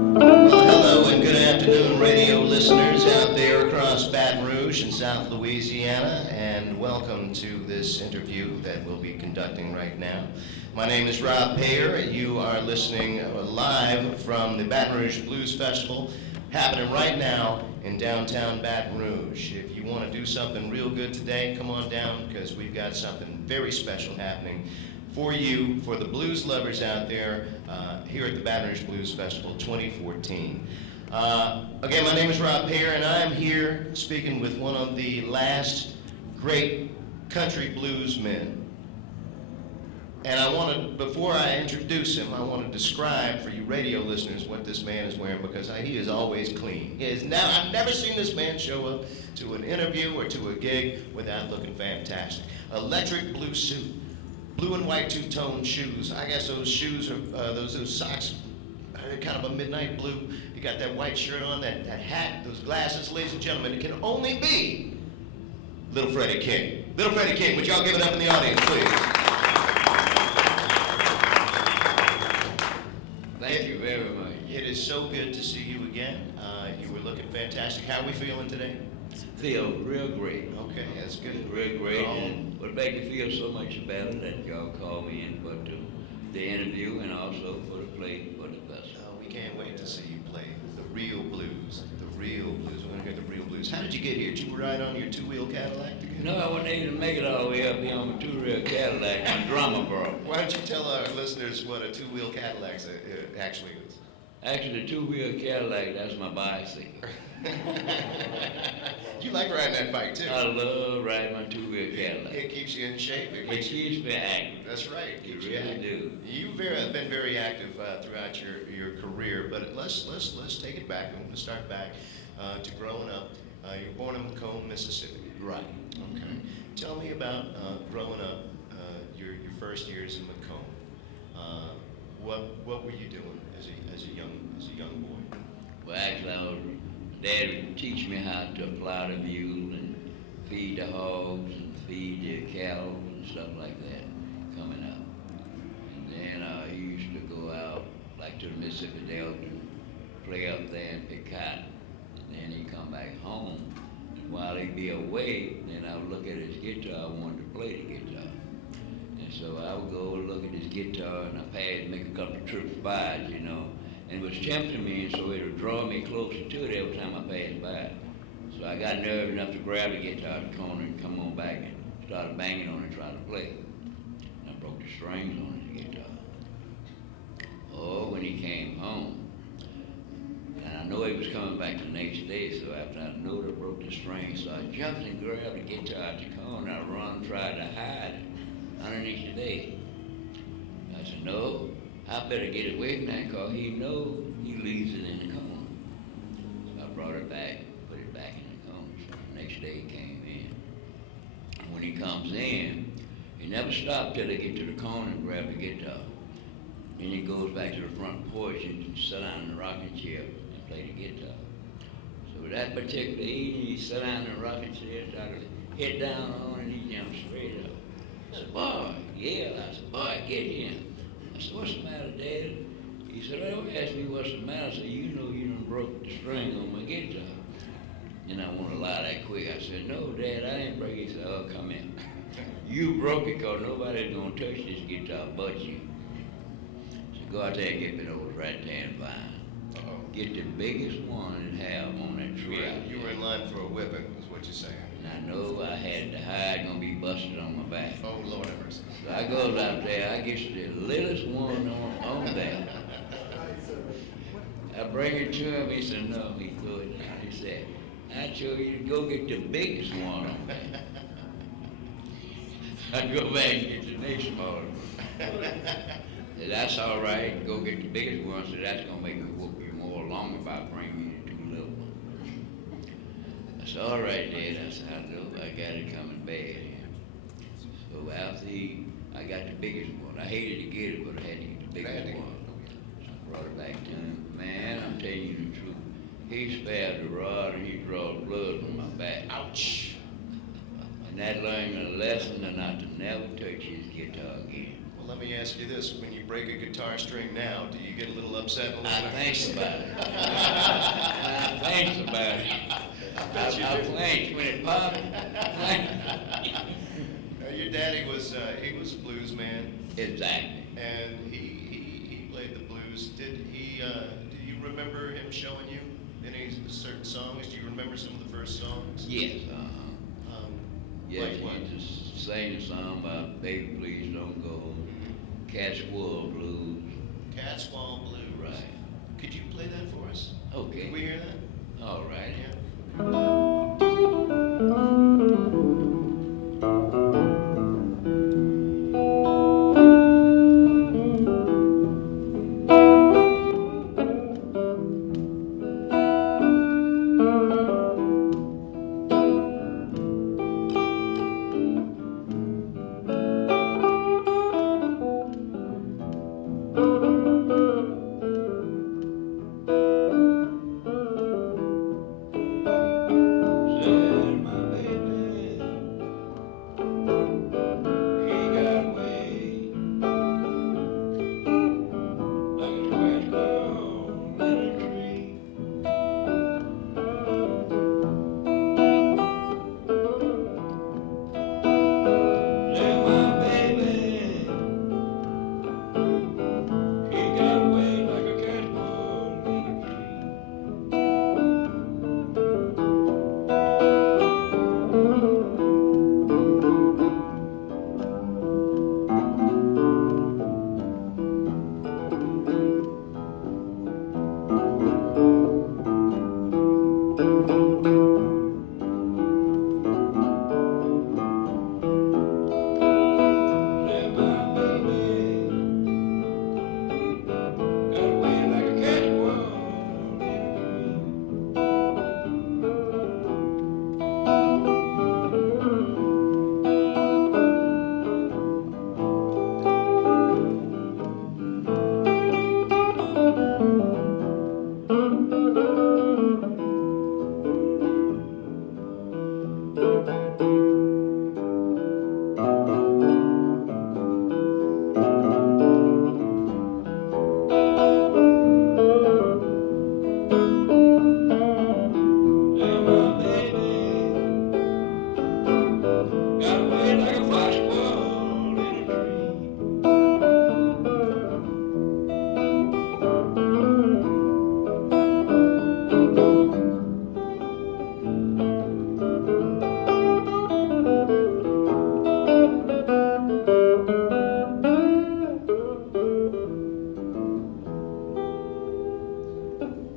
Well, hello and good afternoon, radio listeners out there across Baton Rouge and South Louisiana, and welcome to this interview that we'll be conducting right now. My name is Rob Payer. You are listening live from the Baton Rouge Blues Festival, happening right now in downtown Baton Rouge. If you want to do something real good today, come on down, because we've got something very special happening for you, for the blues lovers out there here at the Baton Rouge Blues Festival 2014. Again, my name is Rob Payer, and I'm here speaking with one of the last great country blues men. And I want to, before I introduce him, I want to describe for you radio listeners what this man is wearing, because he is always clean. I've never seen this man show up to an interview or to a gig without looking fantastic. Electric blue suit, blue and white two-tone shoes. I guess those shoes are, those socks are kind of a midnight blue. You got that white shirt on, that hat, those glasses. Ladies and gentlemen, it can only be Little Freddie King. Little Freddie King, would y'all give it up in the audience, please? Thank you very much. It is so good to see you again. You were looking fantastic. How are we feeling today? Feel real great. Okay, that's good. Real great. And what made me feel so much better that y'all called me in for the interview and also for the play for the festival. We can't wait to see you play the real blues. The real blues. We're going to hear the real blues. How did you get here? Did you ride on your two-wheel Cadillac to get No, I wasn't able to make it all the way up here on my two-wheel Cadillac on drama bro. Why don't you tell our listeners what a two-wheel Cadillac actually is? Actually, the two-wheel Cadillac, that's my bicycle. You like riding that bike, too. I love riding my two-wheel Cadillac. It keeps you in shape. It keeps me active. That's right. It really do. You've been very active throughout your career, but let's take it back. I'm going to start back to growing up. You were born in Macomb, Mississippi. Right. Okay. Tell me about growing up, your first years in Macomb. What were you doing as a young boy? Well, actually, Dad would teach me how to plow the mule and feed the hogs and feed the cattle and stuff like that coming up. And then he used to go out like to the Mississippi Delta and play up there and pick cotton. And then he'd come back home. And while he'd be away, then I would look at his guitar. I wanted to play the guitar. And so I would go look at his guitar and I'd make a couple of trips by it, you know. And it was tempting me, and so it would draw me closer to it every time I passed by. So I got nerve enough to grab the guitar at the corner and come on back and started banging on it and trying to play. And I broke the strings on his guitar. Oh, when he came home. And I know he was coming back the next day, so after I knew I broke the strings, so I jumped and grabbed the guitar at the corner and I run, tried to hide it underneath the bed. I said, no. I better get it away from that, because he knows he leaves it in the corner. So I brought it back, put it back in the corner. So the next day he came in. And when he comes in, he never stopped till they get to the corner and grab the guitar. Then he goes back to the front porch and sit down in the rocking chair and play the guitar. So that particular evening, he sat down in the rocking chair, started head down on, and he jumped straight up. I said, boy, yeah. I said, boy, get him. I said, what's the matter, Dad? He said, don't ask me what's the matter. I said, you know you done broke the string on my guitar. And I want to lie that quick. I said, no, Dad, I didn't break it. He said, oh, come in. You broke it, because nobody's going to touch this guitar but you. So go out there and get me those rattan vine. Get the biggest one and have them on that tree. You were in line for a whipping, is what you're saying. And I know I had the hide going to be busted on my back. Oh, Lord have mercy. So I goes out there, I get the littlest one on that. I bring it to him, he said, no, he threw it down. He said, I told you to go get the biggest one on that. I go back and get the next one. Said, that's all right, go get the biggest one, so that's going to make me whoop you more along if I bring you the two little ones. I said, all right, Dad. I said, I know, I got it coming bad. So after I got the biggest one. I hated to get it, but I had to get the biggest one. So I brought it back to him. Man, I'm telling you the truth. He spared the rod and he drawed blood from my back. Ouch. And that learned me a lesson not to never touch his guitar again. Let me ask you this: when you break a guitar string now, do you get a little upset? I think about it. I think about it. I think when it pops. Your daddy was he was a blues man. Exactly. And he played the blues. Did he? Do you remember him showing you any certain songs? Do you remember some of the first songs? Yes. Yes, like what? he just sang a song about "Baby Please Don't Go," Catswell Blues. Catswell Blues. Right. Could you play that for us? Okay. Can we hear that? All right. Yeah.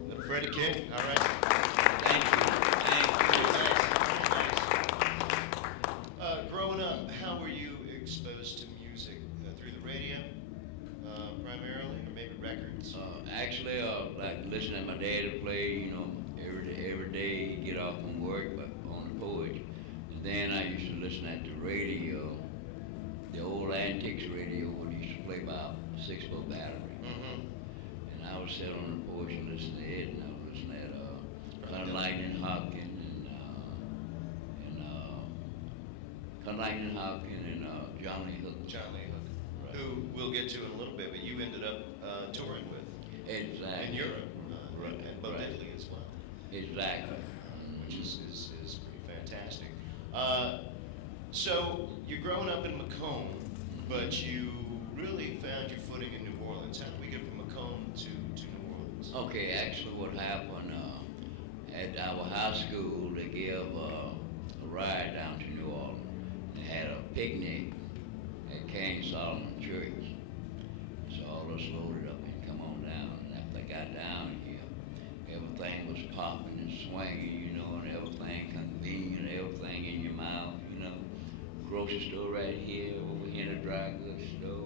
Little Freddie King, all right. Thank you. Growing up, how were you exposed to music? Through the radio, primarily, or maybe records? Actually, like listening to my daddy play, you know, every day he'd get off from work, but on the porch. And then I used to listen at the radio, the old antiques radio, when he used to play about 6-foot battery. Mm-hmm. And I would sit on the porch and listen to it, and I would listen at Con Lightning Hopkins Con Lightning Hopkins and John Lee Hooker. John Lee Hooker, Right. who we'll get to in a little bit, but you ended up touring with Exactly. in Europe, Right. and both Right. Italy as well, Exactly. which is pretty fantastic. So you're growing up in Macomb, but you really found your footing in New Orleans. How did we get from Macomb to New Orleans? Okay, actually what happened, at our high school, they gave a ride down to New Orleans. They had a picnic at King Solomon Church. So all of us loaded up and come on down. And after I got down here, everything was popping and swinging, you know, and everything convenient, everything in your mouth, you know. Grocery store right here, over here in the dry goods store.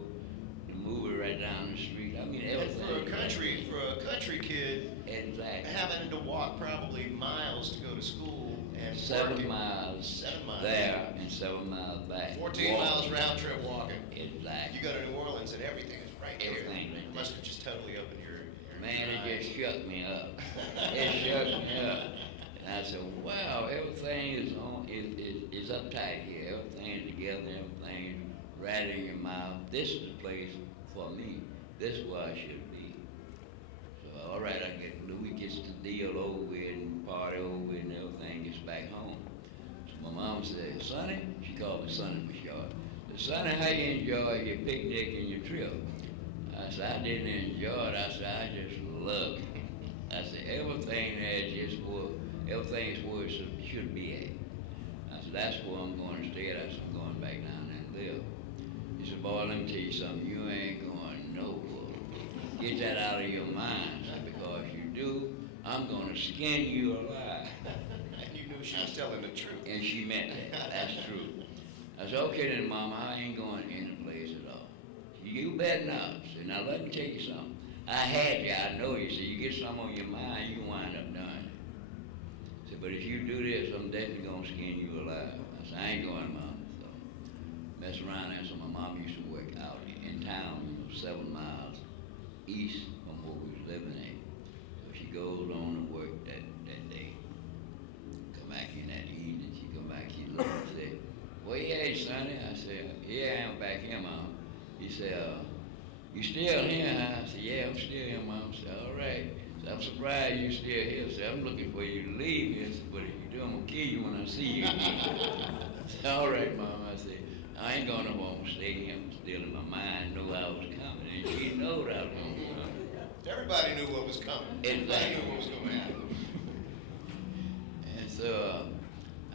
The movie right down the street. I mean, And everything. for a country kid, Exactly. having to walk probably miles to go to school and 7 working, miles 7 miles there and 7 miles back. 14 Walking. miles round trip walking. Exactly. You go to New Orleans and everything is right there. Everything right It there. must have just totally opened your Man, it eyes. just shut me up. It shut me up. And I said, wow, everything is uptight here. Everything is together, everything is right in your mouth. This is the place for me. This is where I should be. So, all right, we gets the deal over with and party over with and everything, gets back home. So my mom said, Sonny, she called me Sonny for short. Sonny, how you enjoy your picnic and your trip? I said, I didn't enjoy it. I said, I just loved it. I said, everything is where it should be at. I said, that's where I'm going to stay at. I said, I'm going back down there and live. He said, boy, let me tell you something. You ain't going nowhere. Get that out of your mind. I said, because you do, I'm going to skin you alive. And you knew she was telling the truth. And she meant that. That's true. I said, okay then, Mama, I ain't going any place at all. You better not. I said, now let me tell you something. I had you, I know you. So you get something on your mind, you can wind up dying. I said, but if you do this, I'm definitely going to skin you alive. I said, I ain't going, Mom. So mess around there. So my mom used to work out in town, 7 miles east from where we was living at. So she goes on to work that day. Come back in that evening, she come back, she looked and said, where you at, Sonny? I said, yeah, I'm back here, Mom. He said, you still here, huh? I said, yeah, I'm still here, Mom. I said, all right. So I'm surprised you still here. I said, I'm looking for you to leave here. I said, but if you do, I'm going to kill you when I see you. I said, all right, Mom. I said, I ain't going to want to stay here. I'm still in my mind, knew I was coming. And she knew that I was going to come. Everybody knew what was coming. Everybody knew what was going to happen. And so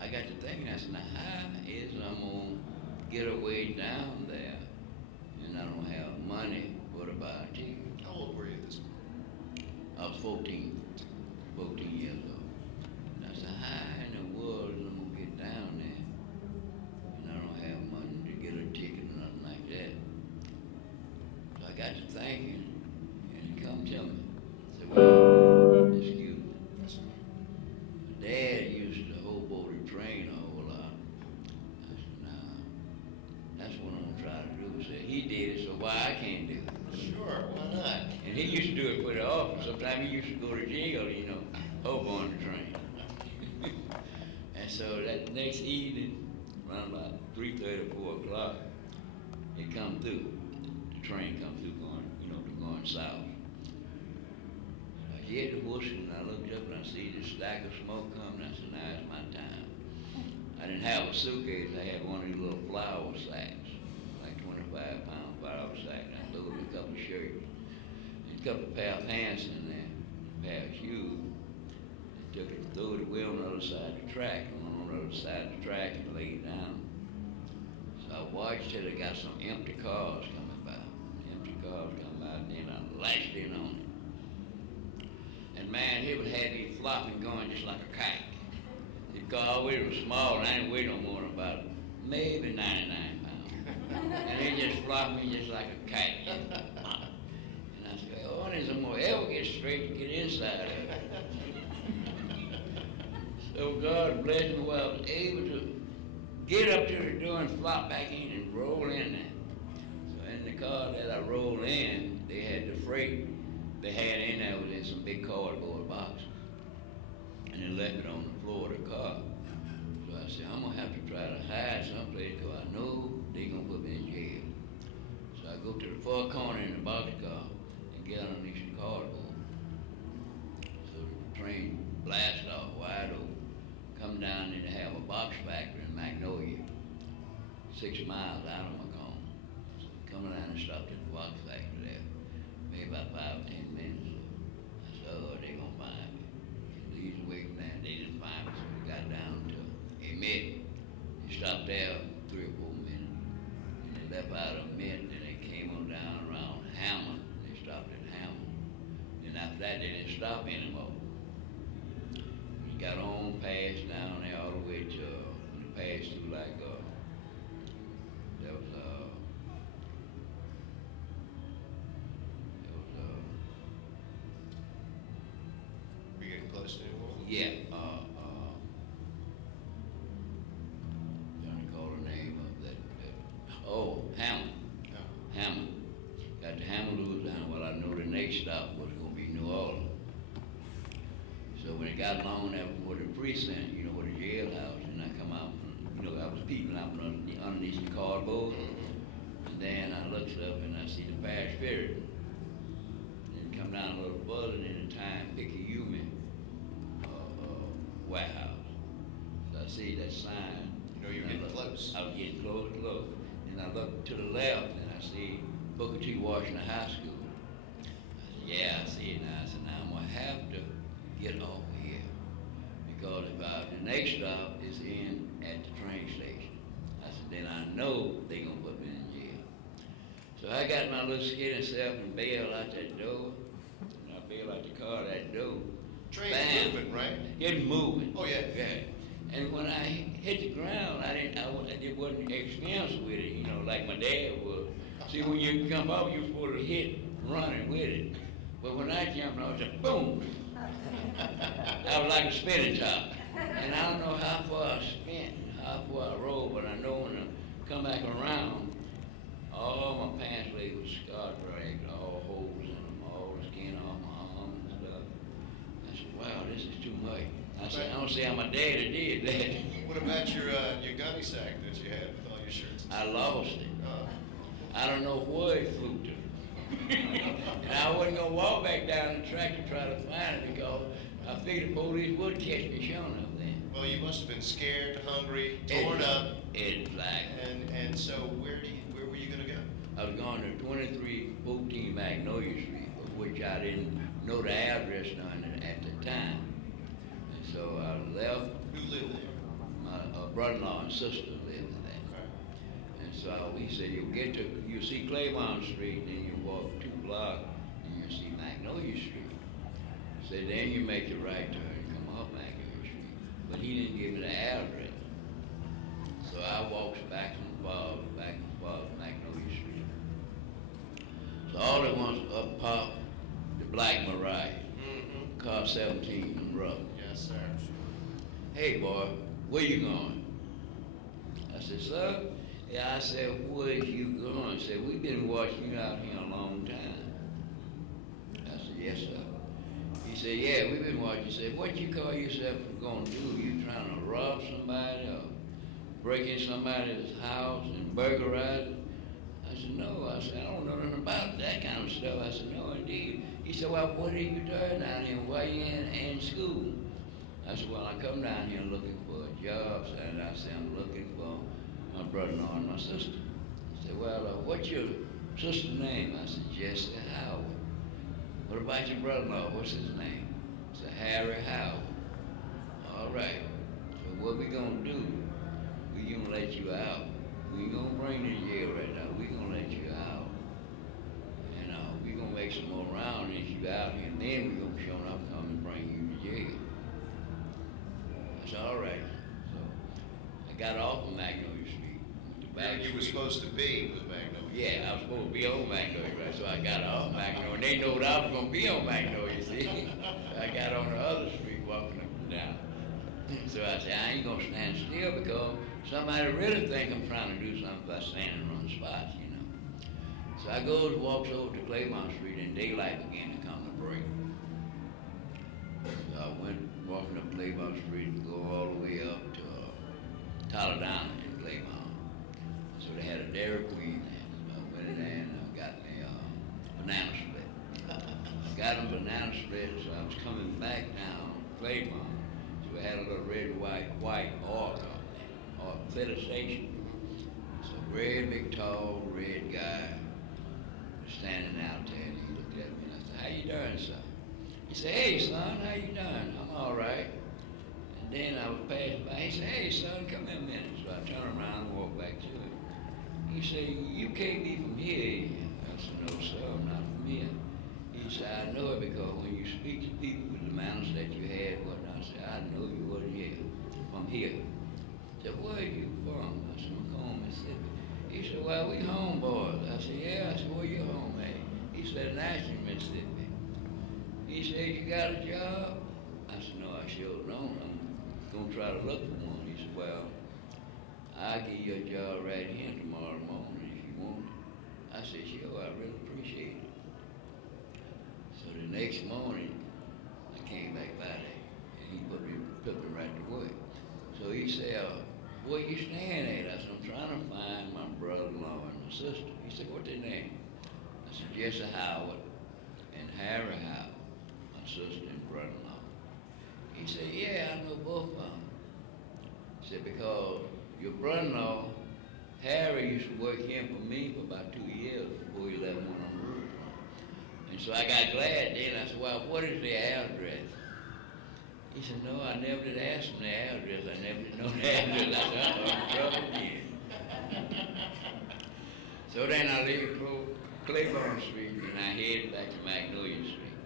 I got to thinking, I said, now how is I'm going to get away down there and I don't have money? What about you? How old were you at this point? I was 14 years old. And I said, how in the world am I going to get down there and I don't have money to get a ticket or nothing like that? So I got to thinking, and he come tell me. I said, well, excuse me. Dad used to hobo the train a whole lot. I said, nah, that's what I'm going to try to do. He said, he did it, so why I can't do it? Sure, why not? And he used to do it pretty often. Sometimes he used to go to jail, you know, hobo on the train. And so that next evening, around about 3:30 or 4 o'clock, it come through. The train come through going, you know, going south. I heard the whistle and I looked up and I see this stack of smoke coming. I said, now it's my time. I didn't have a suitcase. I had one of these little flour sacks, like 25-pound flour sack. And I loaded a couple of shirts and a couple of pair of pants in there, a pair of shoes. I took it, threw it away on the other side of the track. I went on the other side of the track and laid down. So I watched till I got some empty cars coming by. Empty cars coming by, and then I lashed in on it. And man, he would have me flopping going just like a kite. The car was small, and I didn't weigh no more than about maybe 99 pounds. And he just flopped me just like a kite. And I said, oh, there's I'm gonna ever get straight to get inside of it. So God bless me while I was able to get up to the door and flop back in and roll in there. So in the car that I rolled in, they had the freight they had in there was in some big cardboard boxes. And they left it on the floor of the car. So I said, I'm gonna have to try to hide someplace because I know they're gonna put me in jail. So I go to the far corner in the boxcar and get underneath the cardboard. So the train blasted off wide open, come down and they have a box factory in Magnolia, 6 miles out of Macomb. So coming down and stopped at the box factory there, maybe about 5 or 10 minutes. I said, oh, they gonna find me. Leads away from that, they didn't find me, so we got down to Emmett. They stopped there 3 or 4 minutes. And they left out of Emmett, then they came on down around Hammond. They stopped at Hammond. Then after that, they didn't stop anymore. We got on past down there all the way to, passed through like, there was Were you getting close to New Orleans? yeah, trying to call the name of that oh, Hammond. Yeah. Hammond. Got to Hammond, Louisiana. Well, I know the next stop was going to be New Orleans. So when it got along there before the precinct, you know, where the jailhouse, and I come out, you know, I was peeping out from underneath the cardboard. And then I looks up and I see the parish spirit. Then come down a little further in the time Picayune warehouse. So I see that sign. You know, you're getting close. I was getting close. And I look to the left and I see Booker T. Washington High School. I said, yeah, I see it now. I said, now I'm gonna have to get off here. Because if the next stop is in at the train station. I said, then I know they're gonna put me in jail. So I got my little skinny self and bailed out that door. And I bailed out the car that door. Train's moving, right? It's moving. Oh, yeah. Yeah. And when I hit the ground, I wasn't experienced with it, you know, like my dad was. See, when you come up, you're supposed to hit running with it. But when I jumped, I was just boom. I was like a spinning top. And I don't know how far I spent, how far I rolled, but I know when I come back around, all my pants legs was scarred, all holes in them, all the skin off my arms and stuff. I said, wow, this is too much. I said, I don't see how my daddy did that. What about your gunny sack that you had with all your shirts? I lost it. I don't know where it flew to. And I wasn't going to walk back down the track to try to find it because I figured the police would catch me showing up then. Well, you must have been scared, hungry, torn up. Exactly. And so where were you going to go? I was going to 2314 Magnolia Street, of which I didn't know the address at the time. And so I left. Who lived there? My brother-in-law and sister lived there. Okay. And so he said, you'll see Claiborne Street, then you walk 2 blocks, and you'll see Magnolia Street. He said, then you make the right turn and come up Magnolia Street. But he didn't give me the address. So I walked back and forth Magnolia Street. So all at once up popped the black Mariah, car 17 and rough. Yes, sir. Hey boy, where you going? I said, sir, yeah, I said, where you going? He said, we've been watching you out here a long time. I said, yes, sir. He said, yeah, we've been watching. He said, what you call yourself going to do? You trying to rob somebody or break in somebody's house and burglarize it? I said, no. I said, I don't know nothing about that kind of stuff. I said, no, indeed. He said, well, what are you doing down here? Why you in school? I said, well, I come down here looking for a job. And I said, I'm looking for my brother-in-law and my sister. He said, well, what's your sister's name? I said, Jesse Howard. What about your brother-in-law? What's his name? I said, Harry Howard. All right. So what we gonna do? We gonna let you out. We ain't gonna bring you to jail right now. We gonna let you out. And we gonna make some more rounds and you out here, and then we gonna show up, come and bring you to jail. I said, all right. So I got off of Magnolia Street. Where you were supposed to be was Magnolia. Yeah, I was supposed to be on Magnolia, right? So I got off Magnolia. And they know I was gonna be on Magnolia, see? I got on the other street walking up and down. So I said, I ain't gonna stand still because somebody really think I'm trying to do something by standing on the spots, you know. So I walks over to Claiborne Street and daylight began to come to break. So I went walking up Claiborne Street and go all the way up to Taladana in Claiborne. So they had a Dairy Queen there. So I went in there and got me a banana split. I got a banana split, so I was coming back down Claiborne. So we had a little red, white oil company, or filter station. So a red, big, tall, red guy was standing out there, and he looked at me and I said, how you doing, son? He said, hey, son, how you doing? I'm all right. And then I was passing by. He said, hey, son, come in a minute. So I turned around and walked back to him. He said, you can't be from here. I said, no, sir, I'm not from here. He said, I know it because when you speak to people with the manners that you had, whatnot, I said, I know you wasn't here, from here. He said, where are you from? I said, I'm from Mississippi. He said, well, we homeboys. I said, yeah. I said, where you home at? He said, Nashville, Mississippi. He said, you got a job? I said, no, I sure don't. I'm going to try to look for one. He said, well, I'll give you a job right here tomorrow morning if you want it. I said, sure, I really appreciate it. So the next morning, I came back by there, and he put me right to work. So he said, where you staying at? I said, I'm trying to find my brother-in-law and my sister. He said, what their name? I said, Jesse Howard and Harry Howard, my sister and brother-in-law. He said, yeah, I know both of them. He said, because your brother-in-law, Harry, used to work here for me for about 2 years before he left one on the road. And so I got glad then. I said, well, what is their address? He said, no, I never did ask them their address. I never did know their address. I said, I'm in trouble again. So then I leave Claiborne Street and I head back to Magnolia Street.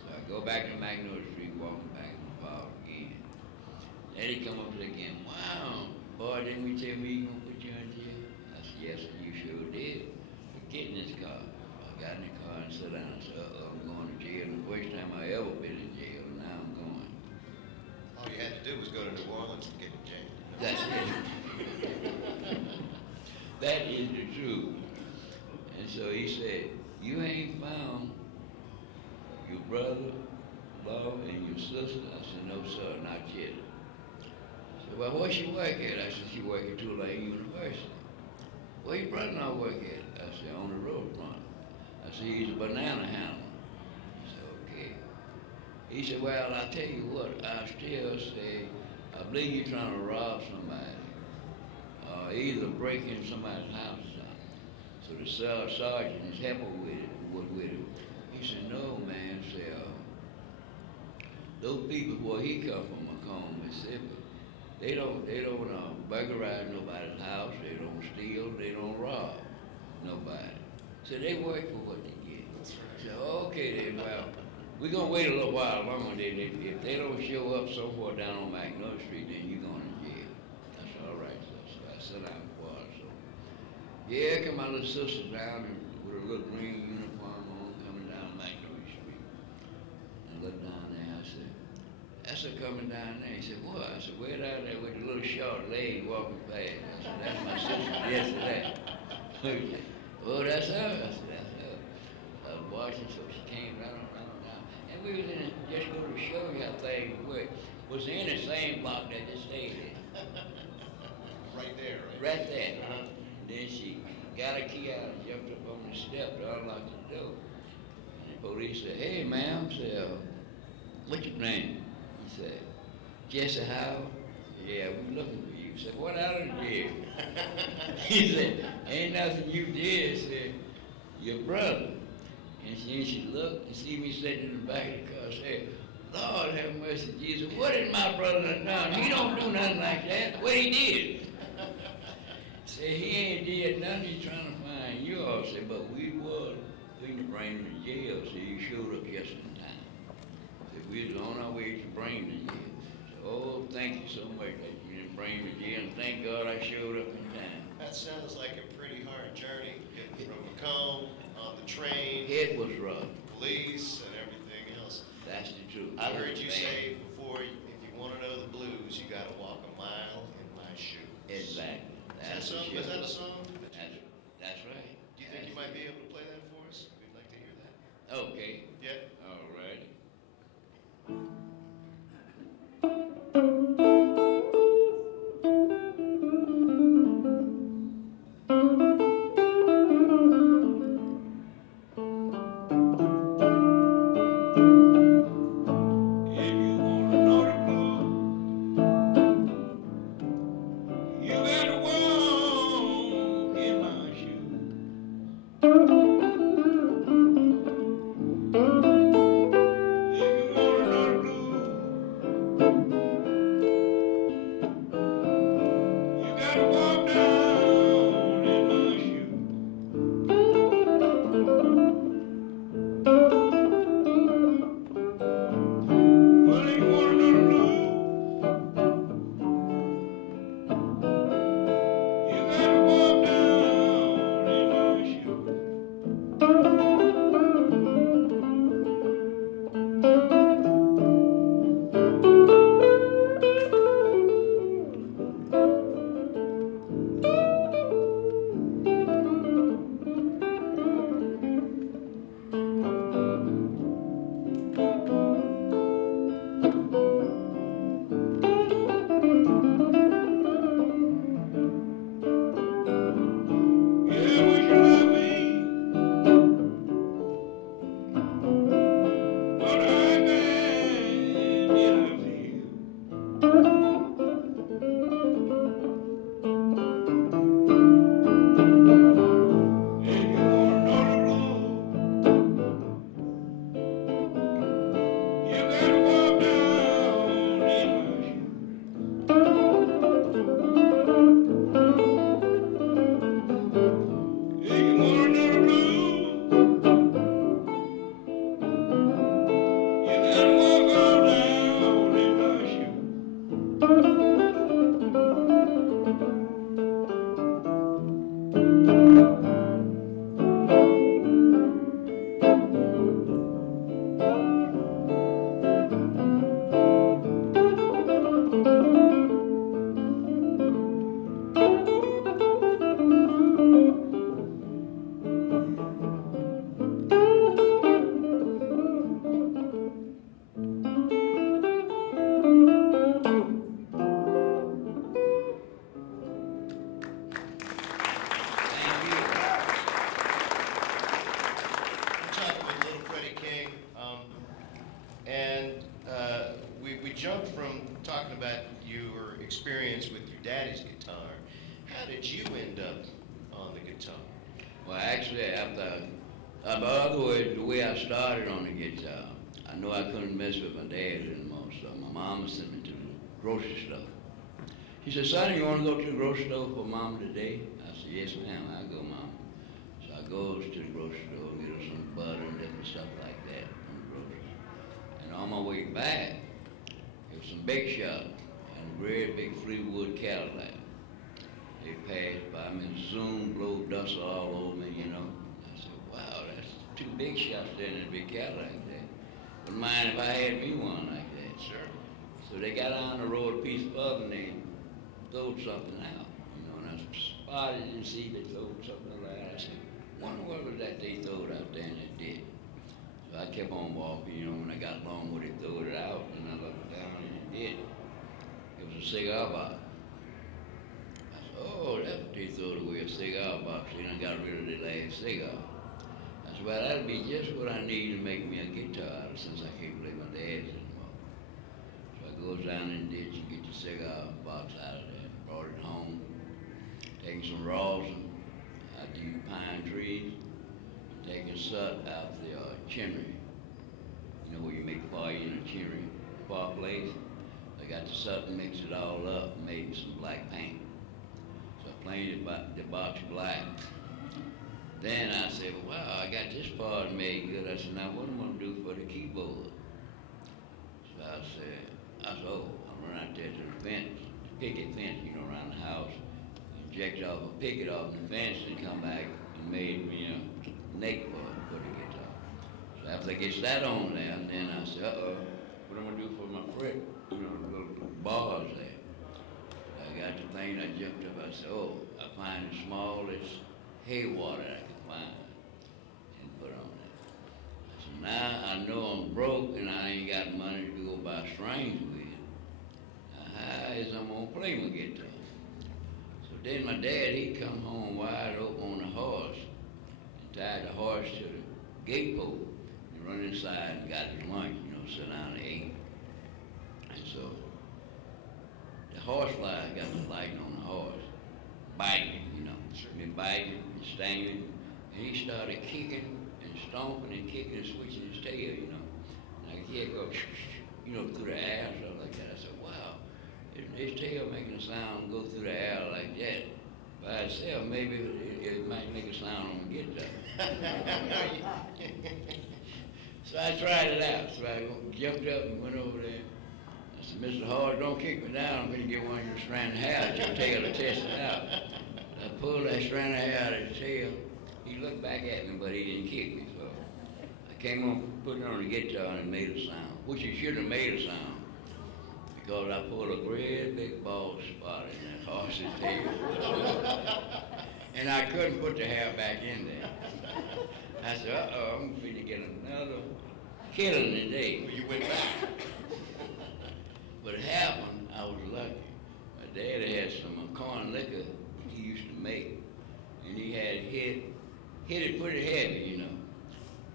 So I go back to Magnolia Street, walking back in the park again. Then he come up to again, wow, boy, didn't we tell me you gonna put you in jail? I said, yes, you sure did. But get in this car. I got in the car and sat down and said, I'm going to jail. The first time I ever been in jail, and now I'm going. All you had to do was go to New Orleans and get in jail. That's it. That is the truth. And so he said, you ain't found your brother-in-law and your sister? I said, no, sir, not yet. He said, well, where she work at? I said, she work at Tulane University. Where your brother-in-law work at? I said, on the road front. I said, he's a banana handler. He said, okay. He said, well, I tell you what, I still say, I believe you're trying to rob somebody, or either break in somebody's house or something. So the sergeant is helping with him. He said, no, man, say, those people where he come from, Macomb, Mississippi, they don't burglarize nobody's house, they don't steal, they don't rob nobody. So they work for what they get. So okay then, well, we're gonna wait a little while longer. Then if they don't show up somewhere down on Magnolia Street, then you're going to jail. That's all right. So I sat down for a while. So yeah, come my little sister down with a little green uniform on, coming down Magnolia Street. I looked down there. I said, "That's her coming down there." He said, "What?" I said, "Way down there with the little short leg walking fast." I said, "That's my sister yesterday." "Oh, that's her." I said, "That's her." I was watching, so she came right on. And we was in just going to show you how things work. Was in the same block that they stayed in. Right there, right? Right there. Then she got a key out and jumped up on the step to unlock the door. And the police said, "Hey, ma'am," said, "what's your name?" He said, "Jesse Howard." "Yeah, we're looking for you." He said, "What out of jail?" He said, "Ain't nothing you did." He said, "Your brother." And she looked and see me sitting in the back of the car and said, "Lord have mercy, Jesus, what did my brother done? He don't do nothing like that. What he did?" Said, "He ain't did nothing. He's trying to find you all." Said, "But we was going to bring him to jail, so you showed up just in time." Said, "We was on our way to bring him to jail." Said, "Oh, thank you so much that you didn't bring him to jail, and thank God I showed up in time." That sounds like a pretty hard journey, getting from Macomb on the train, It was rough. police, and everything else. That's the truth. I heard you say before, if you want to know the blues, you got to walk a mile in my shoes. Exactly. Is that a song? That's right. Do you think you might be able to play that for us? We'd like to hear that. Okay. Yeah. All right. We jumped from talking about your experience with your daddy's guitar. How did you end up on the guitar? Well, actually, the way I started on the guitar, I knew I couldn't mess with my dad anymore, so my mama sent me to the grocery store. She said, "Son, you want to go to the grocery store for Mama today?" I said, "Yes, ma'am, I'll go, Mama." So I goes to the grocery store, get her some butter and different stuff like that from the grocery store. And on my way back, there was some big shot and a very big Fleetwood Cadillac. They passed by me and zoom, blow dust all over me, you know. I said, "Wow, that's two big shots there in a big Cadillac there. Wouldn't mind if I had me one like that." Sure. So they got on the road a piece further and they throwed something out, you know, and I spotted and see they throwed something around. I said, "Wonder what was that they throwed out there?" And it did. So I kept on walking, you know, when I got along where they throwed it out, and I looked down and it did. It was a cigar box. I said, "Oh, that's what they threw away, a cigar box. They done got rid of the last cigar." I said, "Well, that'd be just what I need to make me a guitar since I can't play my dad's anymore." So I goes down in the ditch and get the cigar box out of there, brought it home, taking some rosin out the pine trees, taking soot out the chimney. You know where you make fire in a chimney fireplace? I got the soot and mixed it all up and made some black paint. So I painted the box black. Then I said, "Well, wow, I got this part made good." I said, "Now what am I gonna do for the keyboard?" So I said, "Oh, I'll run out there to the fence, the picket fence, you know, around the house, inject off a picket off the fence and come back and made me a neck for the guitar." So after I get that on there, and then I said, "What am I gonna do for my fret, you know, the little bars there?" I got the thing, I jumped up, I said, "Oh, I find the smallest hay water I can find and put on there." I said, "Now I know I'm broke and I ain't got money to go buy strings with. Now how is I'm gonna play my guitar?" So then my dad, he come home wide open on the horse and tied the horse to the gate pole and run inside and got his lunch, you know, sit down and ate. And so the horsefly got the lighting on the horse, biting, you know, been biting and stinging, and he started kicking and stomping and kicking and switching his tail, you know. And I could hear it go, you know, through the air, stuff like that. I said, "Wow, his tail making a sound go through the air like that. By itself, maybe it might make a sound on the guitar." So I tried it out. So I jumped up and went over there. I said, "Mr. Hard, don't kick me down. I'm going to get one of your strand of hair at your tail to test it out." I pulled that strand of hair out of his tail. He looked back at me, but he didn't kick me. So I came on, put it on the guitar, and it made a sound, which it should have made a sound, because I pulled a great big bald spot in that horse's tail. And I couldn't put the hair back in there. I said, I'm going to get another killing today. Well, you went back. But it happened, I was lucky. My daddy had some corn liquor he used to make, and he had hit it pretty heavy, you know.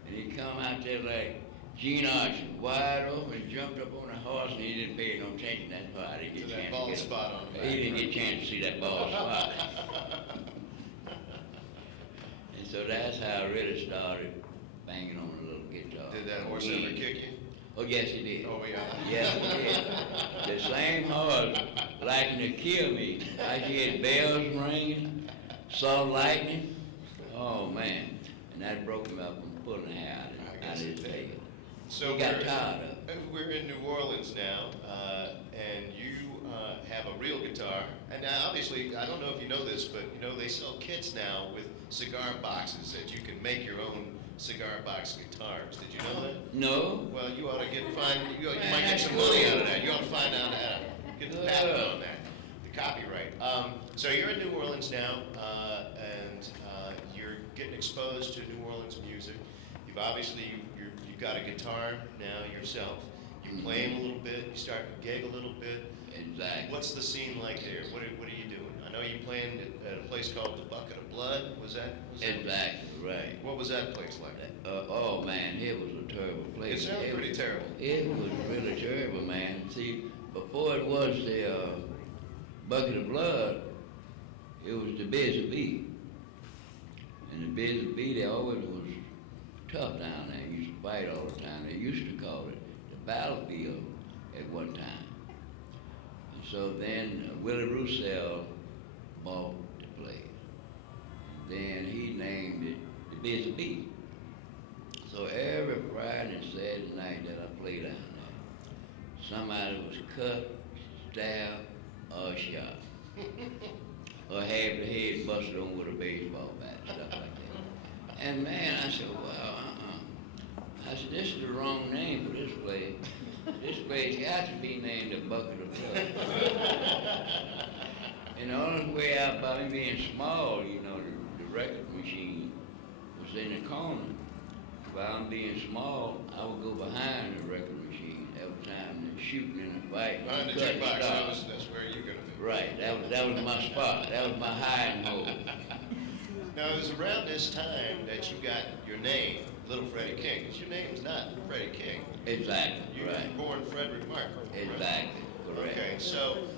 And he come out there like Gene Archer, wide open, and jumped up on the horse, and he didn't pay no attention to that part. He didn't get a chance bald to spot on the back. He didn't get a chance to see that bald spot. And so that's how I really started banging on the little guitar. Did that horse ever kick you? Oh, yes, he did. Oh, yeah. Yes, he did. The same horse liking to kill me. I hear bells ringing, saw lightning. Oh, man. And that broke him up and pulling the hair out of his tail. So he got tired of it. We're in New Orleans now, and you have a real guitar. And now, obviously, I don't know if you know this, but you know they sell kits now with cigar boxes that you can make your own cigar box guitars. Did you know that? No. Well, you ought to you might get some money out of that. You ought to find out how to get the patent on that, the copyright. So you're in New Orleans now, and you're getting exposed to New Orleans music. You've obviously you've got a guitar now yourself. You're playing a little bit. You start to gig a little bit. Exactly. What's the scene like there? What are you doing? I know you're playing at a place called the Bucket of Blood. Was that Exactly, right. What was that place like? Oh, man, it was a terrible place. It sounded pretty terrible. It was really terrible, man. See, before it was the Bucket of Blood, it was the Busy Bee. And the Busy Bee, they always was tough down there. Used to fight all the time. They used to call it the battlefield at one time. And so then Willie Roussel bought the place. Then he named it the Busy Bee. So every Friday and Saturday night that I played down there, somebody was cut, stabbed, or shot. Or had the head busted on with a baseball bat, stuff like that. And man, I said, well, I said, this is the wrong name for this place. This place got to be named the Bucket of Blood. And the only way out by me being small, you know, the record machine was in the corner. While I'm being small, I would go behind the record machine every time they're shooting in a fight. Behind the jukebox, that's where you're going to be. Right, that was my spot. That was my hiding hole. Now, it was around this time that you got your name, Little Freddie King, because your name's not Freddie King. Exactly, You were born Frederick Martin. Exactly, correct. Okay, so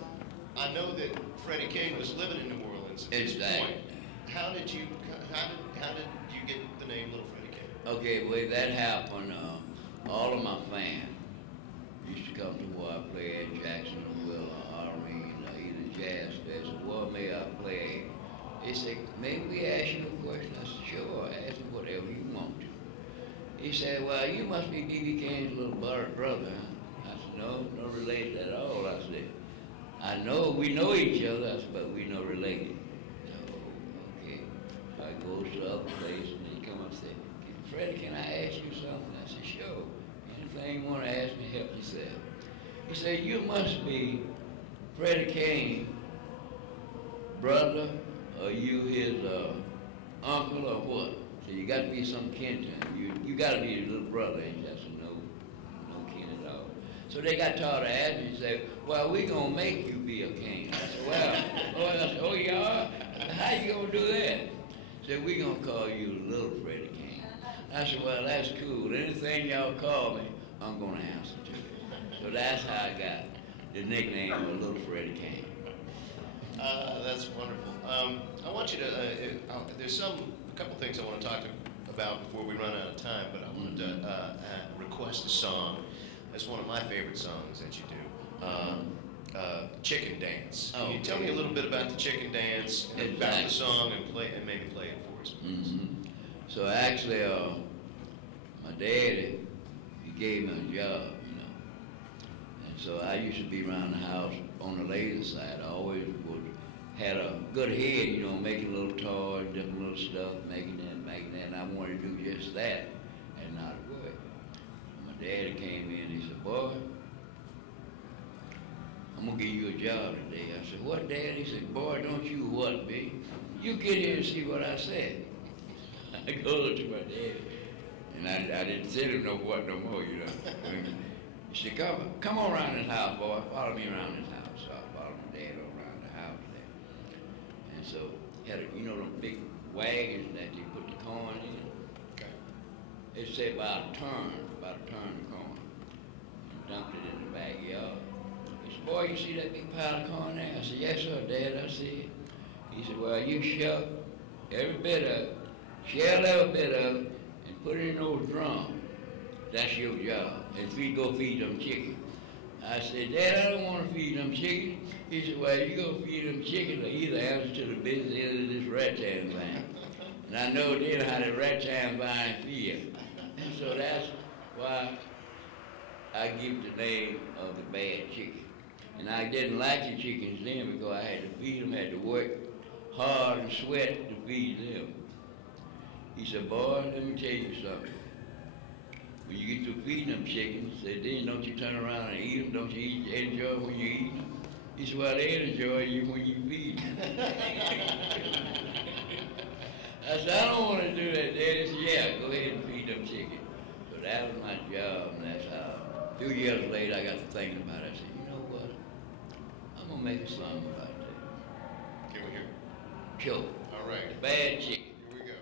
I know that Freddie King was living in New Orleans at this point. How did you get the name Little Freddie King? Okay, well, that happened. All of my fans used to come to where I play at Jacksonville or Orleans or either Jazz Fest. Well, may I play? They said, may we ask you a question? I said, sure, ask me whatever you want to. He said, well, you must be B.B. King's little brother, huh? I said, no related at all. I said, I know, we know each other, I said, but we no related. So, okay. So I go to the other place and he come up and said, Freddie, can I ask you something? I said, sure. Anything you want to ask me, help yourself. He said, you must be Freddie King's brother, or you his uncle, or what? So you got to be some kin to him. You got to be his little brother. And I said, no kin at all. So they got tired of asking. He said, well, we going to make you be a king. I said, well, oh, you are? How you going to do that? He said, we going to call you Little Freddie King. I said, well, that's cool. Anything y'all call me, I'm going to answer to it. So that's how I got the nickname of Little Freddie King. That's wonderful. I want you to, there's a couple things I want to talk about before we run out of time, but I wanted to request a song. That's one of my favorite songs that you do, Chicken Dance. Can you tell me a little bit about the Chicken Dance, and about the song, and maybe play it for us, please? Mm-hmm. So actually, my daddy, he gave me a job, you know. And so I used to be around the house on the lazy side. I always had a good head, you know, making little toys, different little stuff, making that. And I wanted to do just that and not work. My daddy came in and he said, boy, I'm going to give you a job today. I said, what, Dad? He said, boy, don't you what, B? You get here and see what I said. I go to my dad, and I didn't say to him no what no more, you know. He said, come on around this house, boy. Follow me around this house. So I followed my dad around the house there. And so had you know them big wagons that you put the corn in? Okay. It said about a turn of corn. And dumped it in the backyard. He said, boy, you see that big pile of corn there? I said, yes, sir, Dad, I see it. He said, well, you shuck every bit of it, shell every bit of it, and put it in those drums. That's your job. And go feed them chickens. I said, Dad, I don't want to feed them chickens. He said, well, you go feed them chickens or either answer to the business end of this rattan vine. And I know then how the rattan vine feel. And so that's why I give the name of the bad chicken. And I didn't like the chickens then because I had to feed them, had to work hard and sweat to feed them. He said, boy, let me tell you something. When you get to feeding them chickens, he said, then don't you turn around and eat them? Don't you enjoy when you eat them? He said, well, they enjoy you when you feed them. I said, I don't want to do that, Dad. He said, yeah, go ahead and feed them chickens. So that was my job, and that's how. 2 years later, I got to thinking about it. I said, you know what? I'm going to make a song about that. Can we hear? Sure. All right. The bad chicken. Here we go.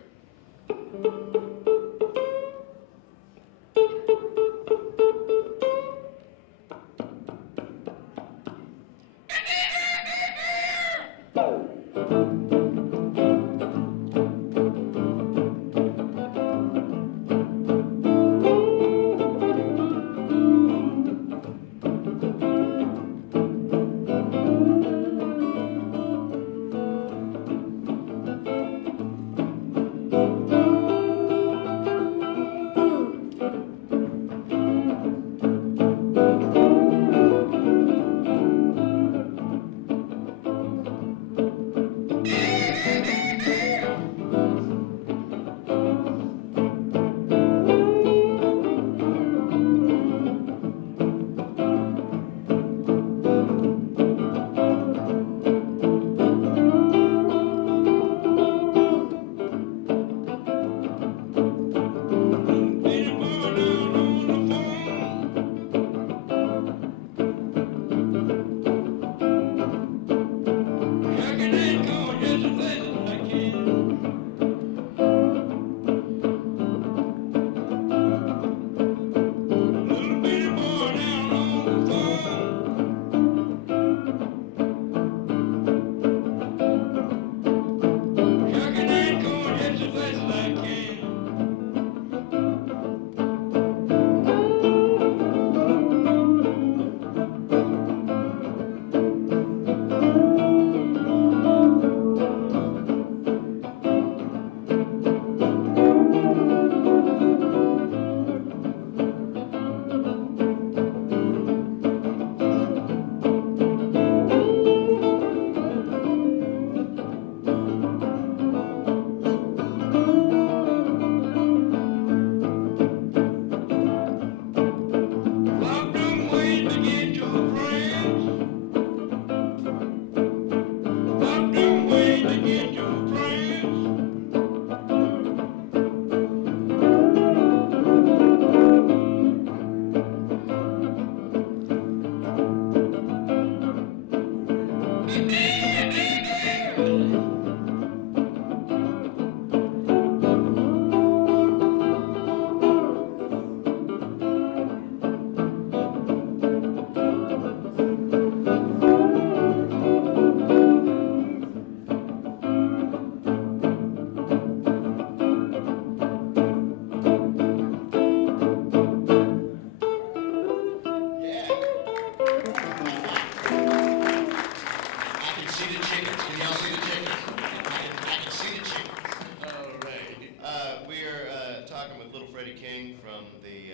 Little Freddie King from the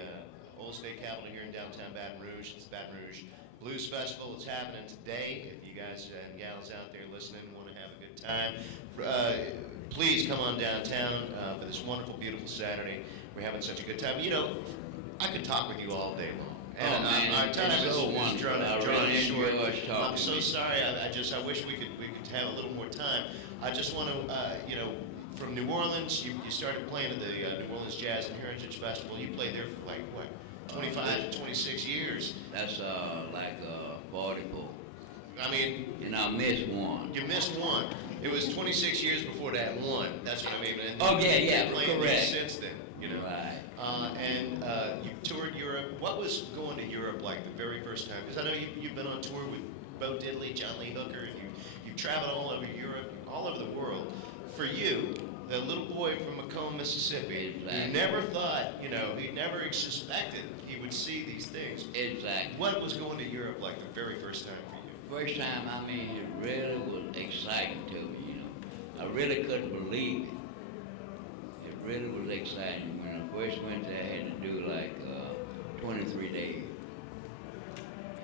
Old State Capitol here in downtown Baton Rouge. It's the Baton Rouge Blues Festival. It's happening today. If you guys and gals out there listening want to have a good time, please come on downtown for this wonderful, beautiful Saturday. We're having such a good time. You know, I could talk with you all day long. And our time is drawn short. I'm so sorry. I wish we could have a little more time. I just want to, you know, from New Orleans, you started playing at the New Orleans Jazz and Heritage Festival. You played there for like, what, 25 to 26 years? That's like 44. I mean... And I missed one. You missed one. It was 26 years before that one. That's what I mean. And yeah, correct. Since then, you know. Right. And you toured Europe. What was going to Europe like the very first time? Because I know you've been on tour with Bo Diddley, John Lee Hooker, and you've traveled all over Europe, all over the world. For you, the little boy from Macomb, Mississippi, Exactly. who never thought, you know, he never suspected he would see these things. Exactly. What was going to Europe like the very first time for you? First time, I mean, it really was exciting to me, you know. I really couldn't believe it. It really was exciting. When I first went there, I had to do like 23 days.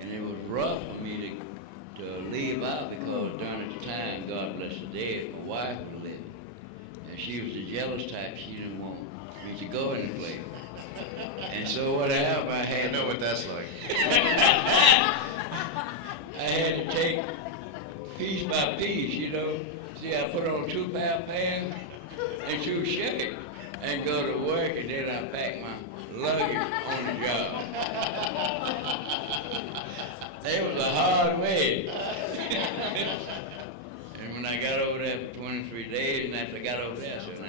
And it was rough for me to leave out because during the time, God bless the dead, my wife was living. And she was the jealous type. She didn't want me to go any place. And so what happened, I know what that's like. I had to take piece by piece, you know. See, I put on 2 pair of pants and 2 shirts and go to work, and then I pack my luggage on the job. It was a hard way. And when I got over there for 23 days, and after I got over there, I said, now,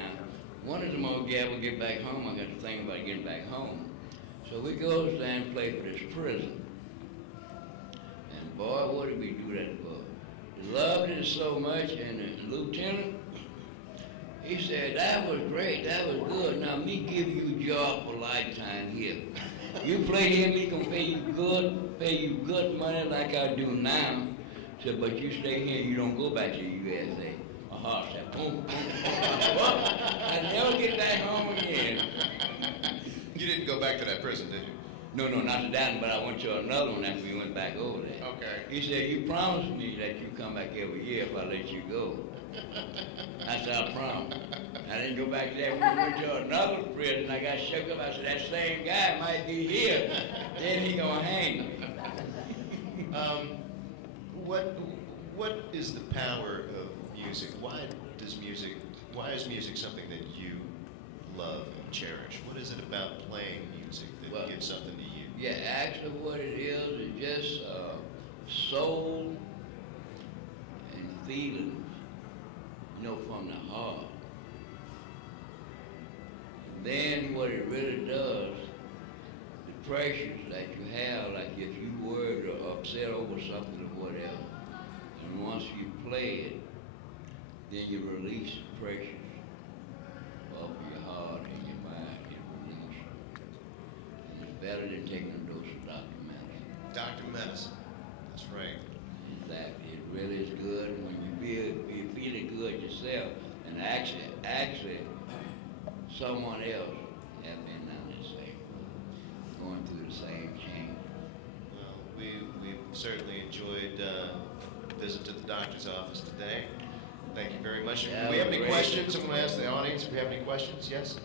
one of them old gal will get back home. I got to think about getting back home. So we go there and play for this prison. And boy, what did we do that for? He loved it so much, and the lieutenant, he said, that was great, that was good. Now me give you a job for lifetime here. You play here, me gonna pay you good money like I do now. Said, but you stay here, you don't go back to the USA. My heart said, boom, boom, boom. I never get back home again. You didn't go back to that prison, did you? No, not to that one, but I went to another one after we went back over there. Okay. He said, you promised me that you come back every year if I let you go. I said, I promise. I didn't go back there. We went to another prison. I got shook up. I said, that same guy might be here. Then he gonna hang me. What is the power of music? Why is music something that you love and cherish? What is it about playing music that gives something to you? Yeah, actually what it is just soul and feelings, you know, from the heart. Then what it really does, the pressures that you have, like if you worried or upset over something or whatever, and once you play it, then you release the pressures off your heart and your mind, it releases. And it's better than taking a dose of Dr. Medicine. Dr. Medicine, that's right. Exactly, it really is good when you feel it good yourself, and actually, someone else has been down this same, going through the same change. Well, we've certainly enjoyed a visit to the doctor's office today. Thank you very much. Yeah, Do we have any great. questions? I'm going to ask the audience if we have any questions. Yes?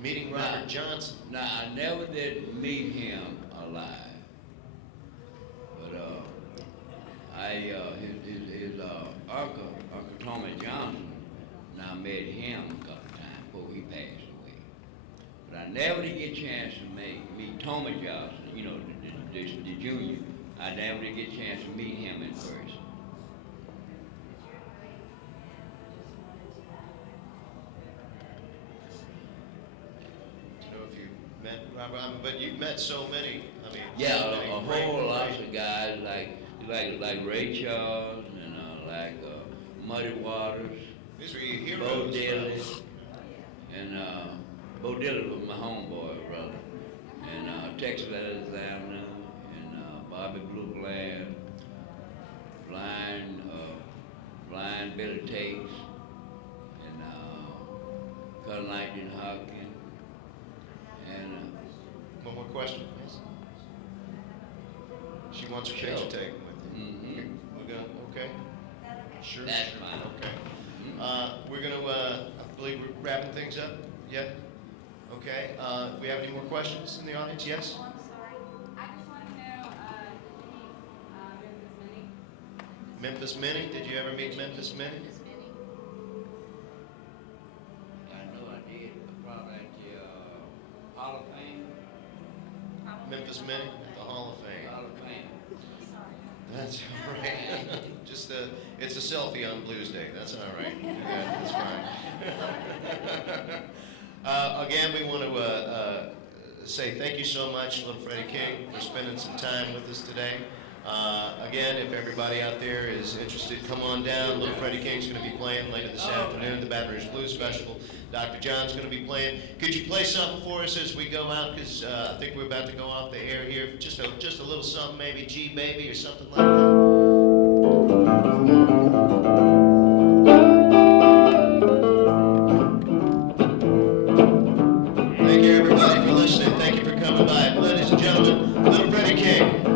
Meeting Robert Johnson. Now, I never did meet him alive, but his uncle Tommy Johnson, and I met him a couple times before he passed away. But I never did get a chance to meet Tommy Johnson, you know, the junior. I never did get a chance to meet him in person. Met Robert, but you've met so many. I mean, Yeah, so many a whole lot of guys like Ray Charles and like Muddy Waters, these were your Bo heroes. Diddley, and Bo Diddley was my homeboy brother, and Texas Alexander, and Bobby Blue Bland, Blind Billy Takes, and Cutting Lightning Hopkins. And One more question, please. She wants her Sure. picture taken with you. We're gonna, okay? Sure. That's sure. fine. Okay. We're gonna, I believe we're wrapping things up. Yeah? Okay. Do we have any more questions in the audience? Yes? Oh, I'm sorry. I just want to know, Memphis Minnie? Memphis Minnie? Did you ever meet Memphis Minnie? Memphis Minnie? I know I did, probably at the Hall of Fame. Probably. Memphis Minnie at the Hall of Fame. Hall of Fame. Sorry. That's all right. Just it's a selfie on Blues Day. That's all right. Yeah, that's fine. Again, we want to say thank you so much, Little Freddie King, for spending some time with us today. Again, if everybody out there is interested, come on down. Little Freddie King's going to be playing later this afternoon, the Baton Rouge Blues Festival. Dr. John's going to be playing. Could you play something for us as we go out? Because I think we're about to go off the air here. Just a little something, maybe G Baby or something like that. Thank you, everybody, for listening. Thank you for coming by. Ladies and gentlemen, Little Freddie King.